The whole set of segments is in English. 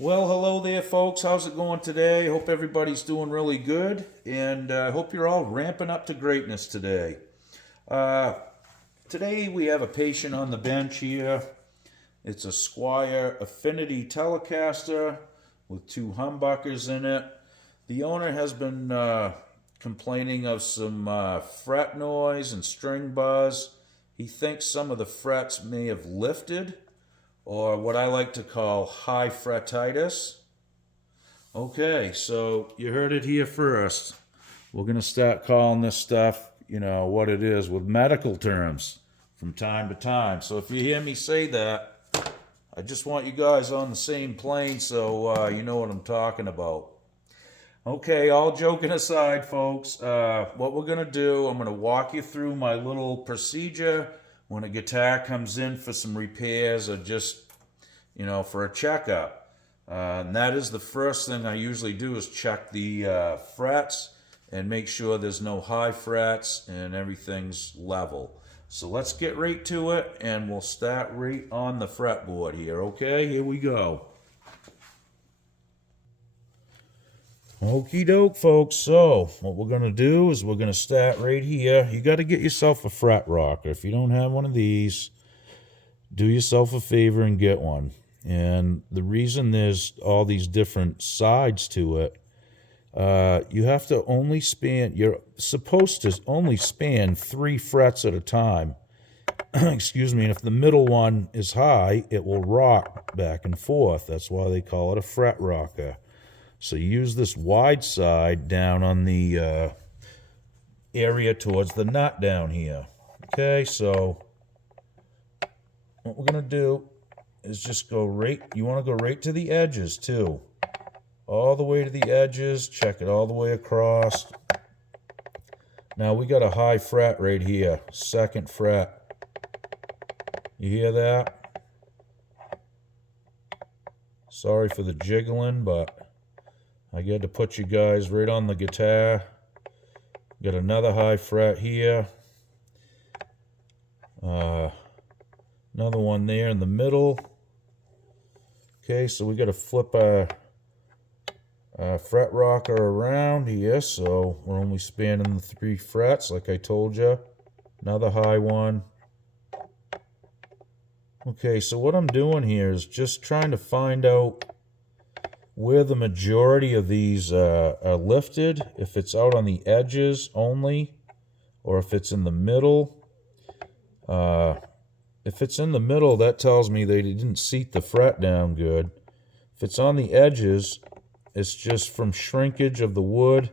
Well, hello there, folks. How's it going today? Hope everybody's doing really good, and I hope you're all ramping up to greatness today. Uh, Today we have a patient on the bench here. It's a Squire Affinity Telecaster with two humbuckers in it. The owner has been complaining of some fret noise and string buzz. He thinks some of the frets may have lifted, or what I like to call high fretitis. Okay, so you heard it here first. We're going to start calling this stuff, what it is with medical terms from time to time. So if you hear me say that, I just want you guys on the same plane so you know what I'm talking about. Okay, all joking aside, folks, what we're going to do, I'm going to walk you through my little procedure when a guitar comes in for some repairs or just, for a checkup. And that is the first thing I usually do is check the frets and make sure there's no high frets and everything's level. So let's get right to it and we'll start right on the fretboard here, okay? Here we go. Okie doke, folks. So, what we're going to do is we're going to start right here. You got to get yourself a fret rocker. If you don't have one of these, do yourself a favor and get one. And the reason there's all these different sides to it, you have to only span, you're supposed to only span 3 frets at a time. Excuse me. And if the middle one is high, it will rock back and forth. That's why they call it a fret rocker. So you use this wide side down on the area towards the nut down here. Okay, so what we're going to do is just go right, you want to go right to the edges too. All the way to the edges, check it all the way across. Now we got a high fret right here, 2nd fret. You hear that? Sorry for the jiggling, but I get to put you guys right on the guitar. Got another high fret here. Another one there in the middle. Okay, so we got to flip our fret rocker around here, so we're only spanning the 3 frets, like I told you. Another high one. Okay, so what I'm doing here is just trying to find out where the majority of these are lifted, if it's out on the edges only, or if it's in the middle. If it's in the middle, that tells me they didn't seat the fret down good. If it's on the edges, it's just from shrinkage of the wood.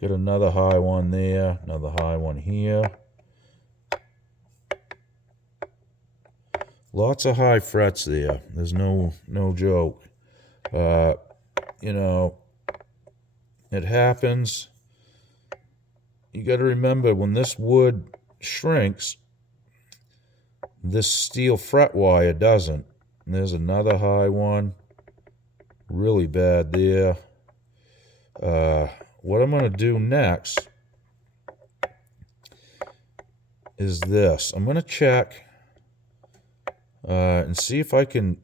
Got another high one there, another high one here. Lots of high frets there. There's no joke. It happens. You got to remember, when this wood shrinks, this steel fret wire doesn't. And there's another high one. Really bad there. What I'm going to do next is this. I'm going to check and see if I can,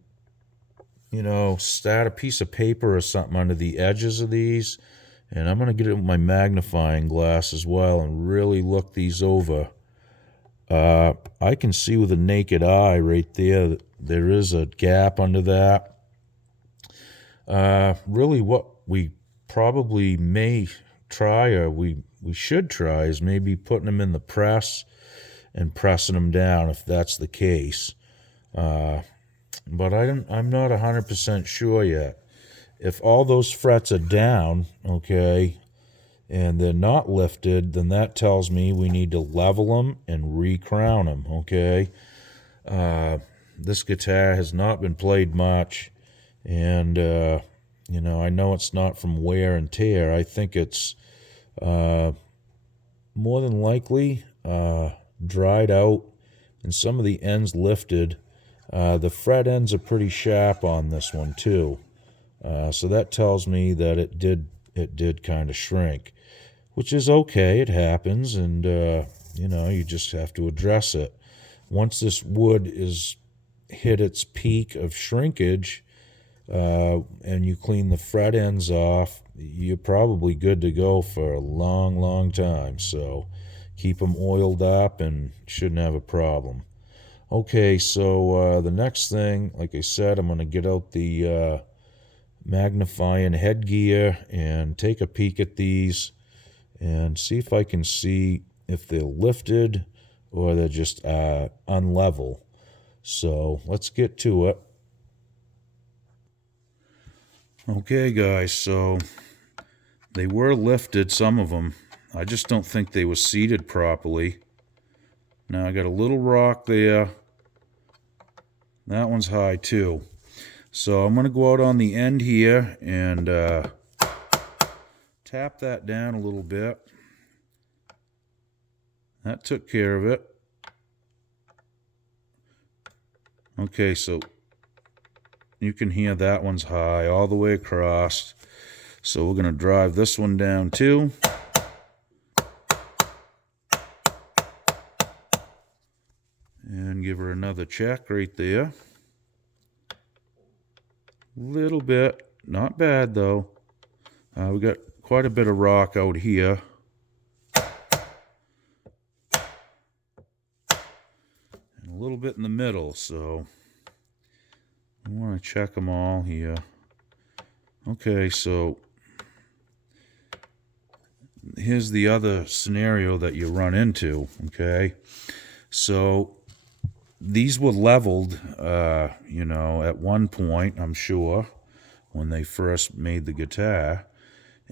start a piece of paper or something under the edges of these. And I'm going to get it with my magnifying glass as well and really look these over. I can see with a naked eye right there that there is a gap under that. Really what we probably may try, or we should try, is maybe putting them in the press and pressing them down if that's the case. But I'm not 100% sure yet. If all those frets are down, okay, and they're not lifted, then that tells me we need to level them and re-crown them, okay? This guitar has not been played much, and, I know it's not from wear and tear. I think it's more than likely dried out and some of the ends lifted. The fret ends are pretty sharp on this one too. So that tells me that it did kind of shrink, which is okay. It happens, and you just have to address it. Once this wood is hit its peak of shrinkage, and you clean the fret ends off, you're probably good to go for a long, long time. So keep them oiled up and shouldn't have a problem. Okay, so the next thing, like I said, I'm going to get out the magnifying headgear and take a peek at these and see if I can see if they're lifted or they're just unlevel. So let's get to it. Okay, guys, so they were lifted, some of them. I just don't think they were seated properly. Now I got a little rock there. That one's high too. So I'm going to go out on the end here and tap that down a little bit. That took care of it. Okay, so you can hear that one's high all the way across. So we're going to drive this one down too. And give her another check right there. Little bit, not bad though. We got quite a bit of rock out here. And a little bit in the middle, so I want to check them all here. Okay, so here's the other scenario that you run into, okay? So these were leveled, at one point, I'm sure, when they first made the guitar.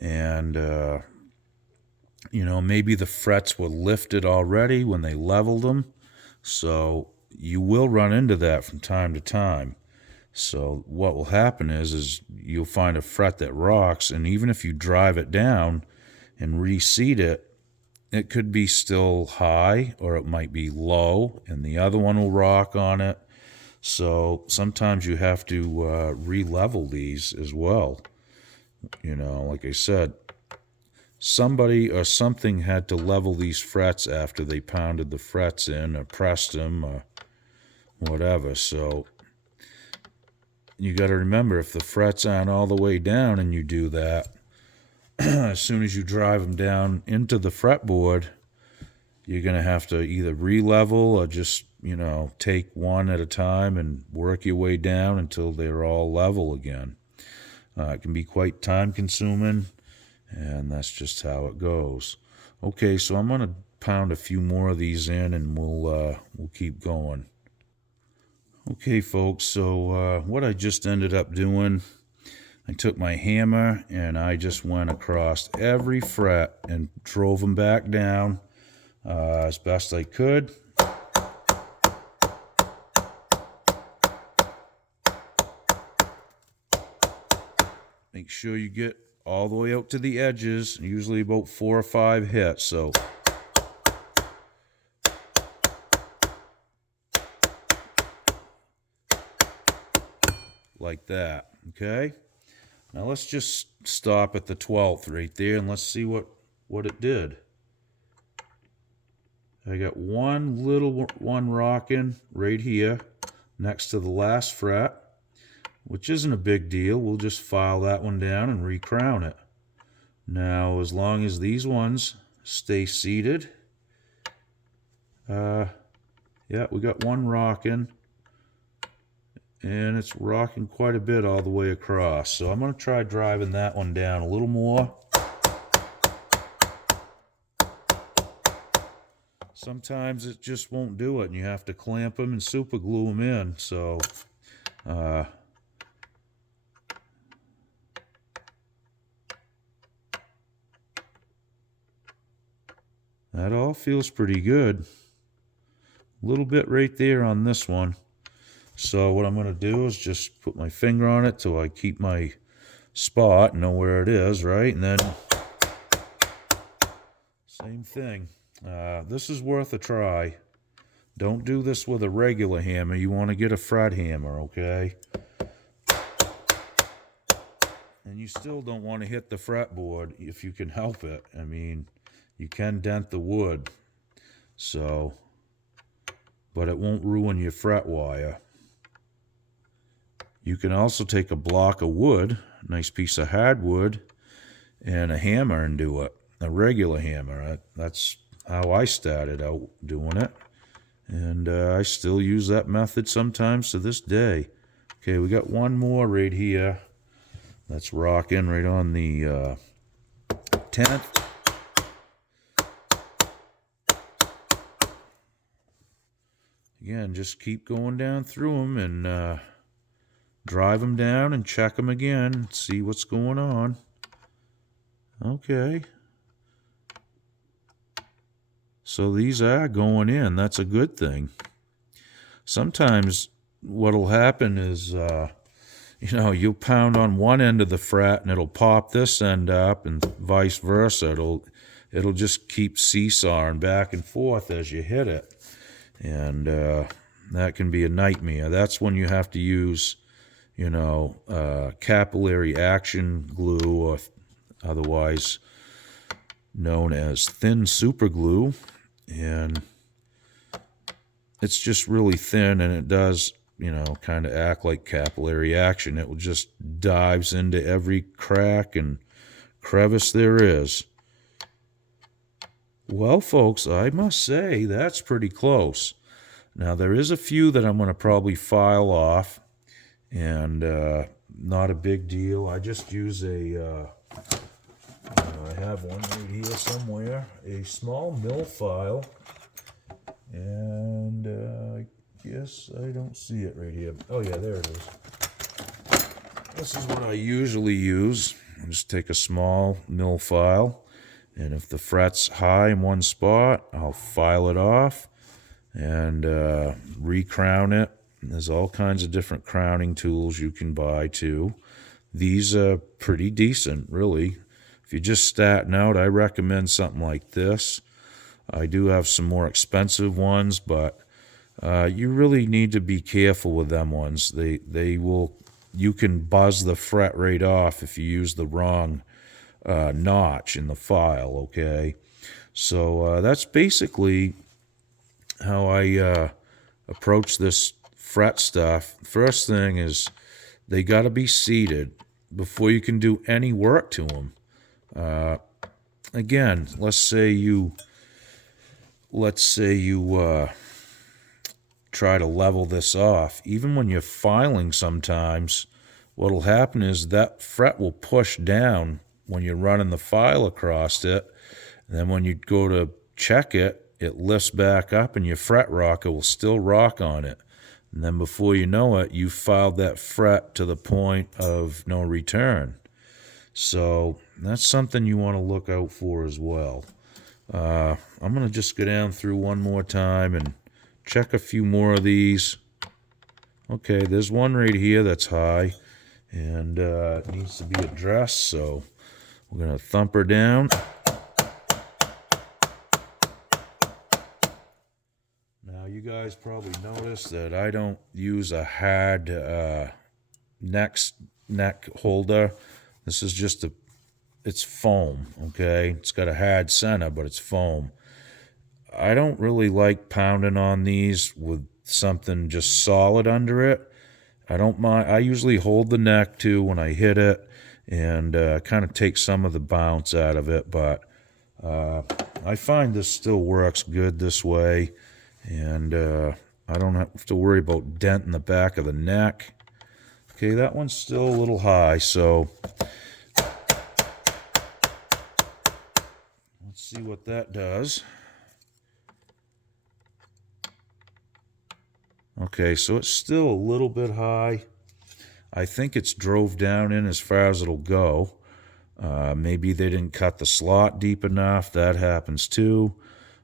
And, maybe the frets were lifted already when they leveled them. So you will run into that from time to time. So what will happen is you'll find a fret that rocks, and even if you drive it down and reseat it, it could be still high or it might be low, and the other one will rock on it. So sometimes you have to re-level these as well. Like I said, somebody or something had to level these frets after they pounded the frets in or pressed them or whatever. So you got to remember, if the frets aren't all the way down and you do that, as soon as you drive them down into the fretboard, you're going to have to either re-level or just, take one at a time and work your way down until they're all level again. It can be quite time consuming, and that's just how it goes. Okay, so I'm going to pound a few more of these in and we'll keep going. Okay, folks, so what I just ended up doing, I took my hammer and I just went across every fret and drove them back down as best I could. Make sure you get all the way out to the edges, usually about 4 or 5 hits. So like that, okay? Now let's just stop at the 12th right there and let's see what it did. I got one little one rocking right here next to the last fret, which isn't a big deal. We'll just file that one down and recrown it. Now, as long as these ones stay seated, yeah, we got one rocking, and it's rocking quite a bit all the way across. So I'm going to try driving that one down a little more. Sometimes it just won't do it, and you have to clamp them and super glue them in. So, that all feels pretty good. A little bit right there on this one. So what I'm going to do is just put my finger on it till I keep my spot and know where it is, right? And then same thing. This is worth a try. Don't do this with a regular hammer. You want to get a fret hammer, okay? And you still don't want to hit the fretboard if you can help it. I mean, you can dent the wood, so, but it won't ruin your fret wire. You can also take a block of wood, a nice piece of hardwood, and a hammer and do it. A regular hammer. That's how I started out doing it. And I still use that method sometimes to this day. Okay, we got one more right here. Let's rock in right on the 10th. Again, just keep going down through them and drive them down and check them again. See what's going on. Okay. So these are going in. That's a good thing. Sometimes what'll happen is, you'll pound on one end of the fret and it'll pop this end up, and vice versa. It'll just keep seesawing back and forth as you hit it. And that can be a nightmare. That's when you have to use, capillary action glue, or otherwise known as thin super glue. And it's just really thin, and it does, kind of act like capillary action. It just dives into every crack and crevice there is. Well, folks, I must say that's pretty close. Now, there is a few that I'm going to probably file off, and not a big deal. I just use I have one right here somewhere, a small mill file, and I guess I don't see it right here. Oh, yeah, there it is. This is what I usually use. I just take a small mill file, and if the fret's high in one spot, I'll file it off and re-crown it. There's all kinds of different crowning tools you can buy too. These are pretty decent, really. If you're just starting out, I recommend something like this. I do have some more expensive ones, but you really need to be careful with them ones. You can buzz the fret right off if you use the wrong notch in the file, okay? So that's basically how I approach this fret stuff. First thing is they got to be seated before you can do any work to them. Again, let's say you try to level this off. Even when you're filing, sometimes what'll happen is that fret will push down when you're running the file across it, and then when you go to check it, it lifts back up and your fret rocker will still rock on it. And then before you know it, you filed that fret to the point of no return. So that's something you want to look out for as well. I'm going to just go down through one more time and check a few more of these. Okay, there's one right here that's high, and it needs to be addressed, so we're going to thump her down. Now, you guys probably noticed that I don't use a hard neck holder. This is just it's foam, okay? It's got a hard center, but it's foam. I don't really like pounding on these with something just solid under it. I don't mind. I usually hold the neck too when I hit it and kind of take some of the bounce out of it, but I find this still works good this way, and I don't have to worry about denting the back of the neck. Okay, that one's still a little high, so let's see what that does. Okay, so it's still a little bit high. I think it's drove down in as far as it'll go. Maybe they didn't cut the slot deep enough. That happens too.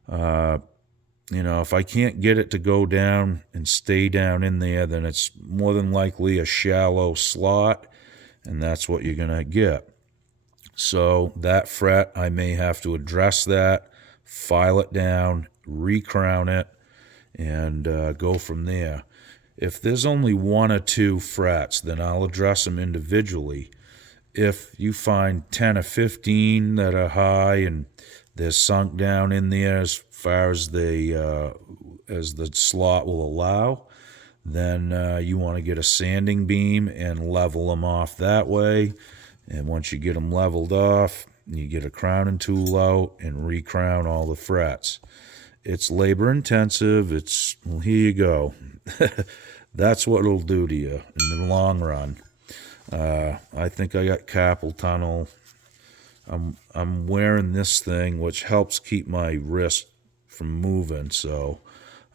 If I can't get it to go down and stay down in there, then it's more than likely a shallow slot, and that's what you're going to get. So that fret, I may have to address that, file it down, re-crown it, and go from there. If there's only one or two frets, then I'll address them individually. If you find 10 or 15 that are high and they're sunk down in there as far as the slot will allow, then you want to get a sanding beam and level them off that way. And once you get them leveled off, you get a crowning tool out and recrown all the frets. It's labor intensive. Well, here you go. That's what it'll do to you in the long run. I think I got carpal tunnel. I'm wearing this thing, which helps keep my wrist from moving. So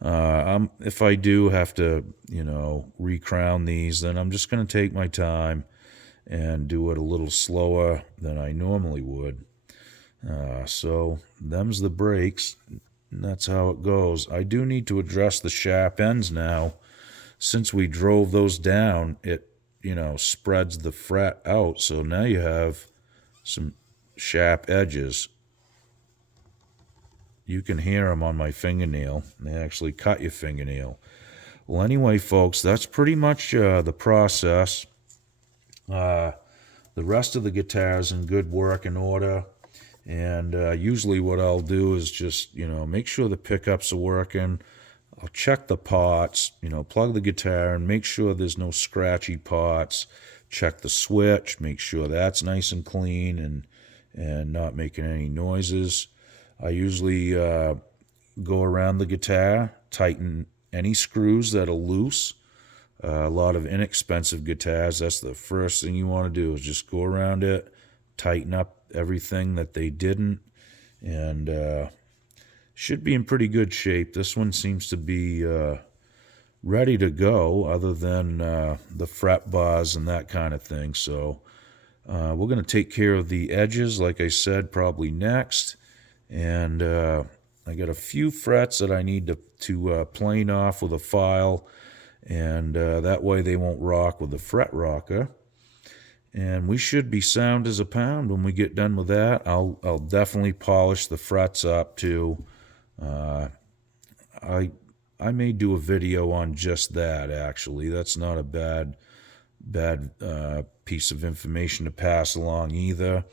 if I do have to, recrown these, then I'm just going to take my time and do it a little slower than I normally would. So them's the breaks. And that's how it goes. I do need to address the sharp ends now. Since we drove those down, it, spreads the fret out. So now you have some sharp edges. You can hear them on my fingernail. They actually cut your fingernail. Well, anyway, folks, that's pretty much the process. The rest of the guitar's in good working order. And usually what I'll do is just, make sure the pickups are working. I'll check the pots, plug the guitar and make sure there's no scratchy pots. Check the switch, make sure that's nice and clean and not making any noises. I usually go around the guitar, tighten any screws that are loose. A lot of inexpensive guitars, that's the first thing you want to do is just go around it, tighten up everything that they didn't, and should be in pretty good shape. This one seems to be ready to go, other than the fret bars and that kind of thing. So we're going to take care of the edges, like I said, probably next. And I got a few frets that I need to plane off with a file, and that way they won't rock with the fret rocker. And we should be sound as a pound when we get done with that. I'll definitely polish the frets up too. I may do a video on just that, actually. That's not a bad piece of information to pass along either.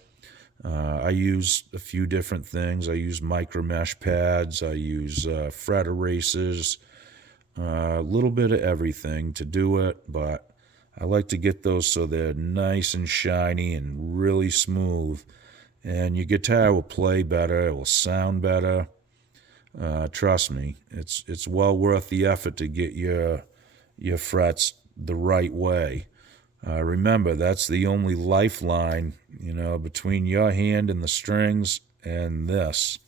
I use a few different things. I use micro mesh pads. I use fret erasers. A little bit of everything to do it, but I like to get those so they're nice and shiny and really smooth. And your guitar will play better. It will sound better. Trust me, it's well worth the effort to get your frets the right way. Remember, that's the only lifeline, between your hand and the strings and this.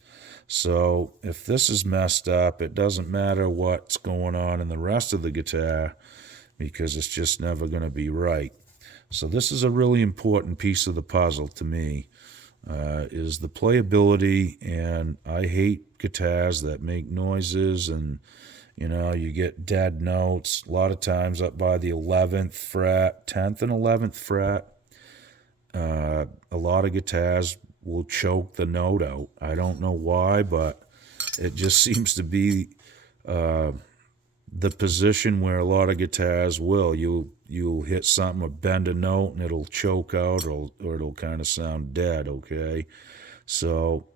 So if this is messed up, it doesn't matter what's going on in the rest of the guitar, because it's just never going to be right. So this is a really important piece of the puzzle to me, is the playability. And I hate guitars that make noises and you get dead notes a lot of times up by the 11th fret, 10th and 11th fret. A lot of guitars will choke the note out. I don't know why, but it just seems to be the position where a lot of guitars will. You'll hit something or bend a note and it'll choke out, or it'll kind of sound dead, okay? So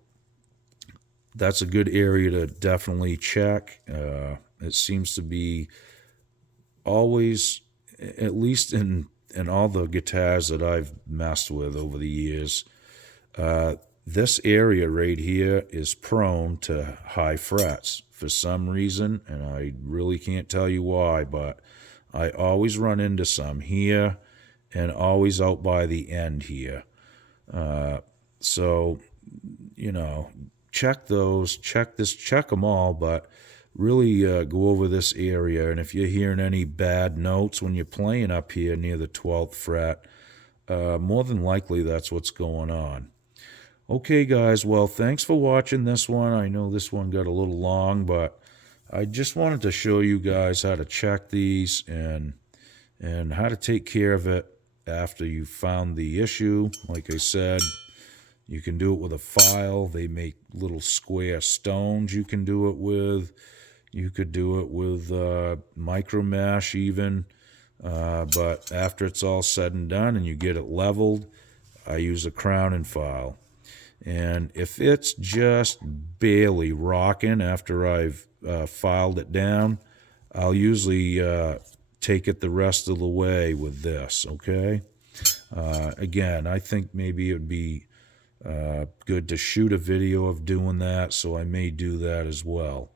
that's a good area to definitely check. It seems to be always, at least in all the guitars that I've messed with over the years, this area right here is prone to high frets for some reason, and I really can't tell you why, but I always run into some here and always out by the end here. So, check those, check them all, but really go over this area. And if you're hearing any bad notes when you're playing up here near the 12th fret, more than likely that's what's going on. Okay, guys, well, thanks for watching this one. I know this one got a little long, but I just wanted to show you guys how to check these and how to take care of it after you found the issue. Like I said, you can do it with a file. They make little square stones you can do it with. You could do it with micro mesh even. But after it's all said and done and you get it leveled, I use a crowning file. And if it's just barely rocking after I've filed it down, I'll usually take it the rest of the way with this, okay? Again, I think maybe it would be good to shoot a video of doing that, so I may do that as well.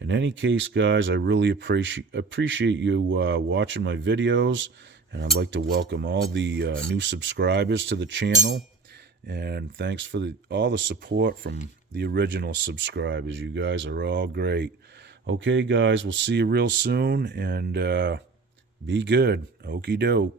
In any case, guys, I really appreciate you watching my videos, and I'd like to welcome all the new subscribers to the channel, and thanks for all the support from the original subscribers. You guys are all great. Okay, guys, we'll see you real soon, and be good. Okie doke.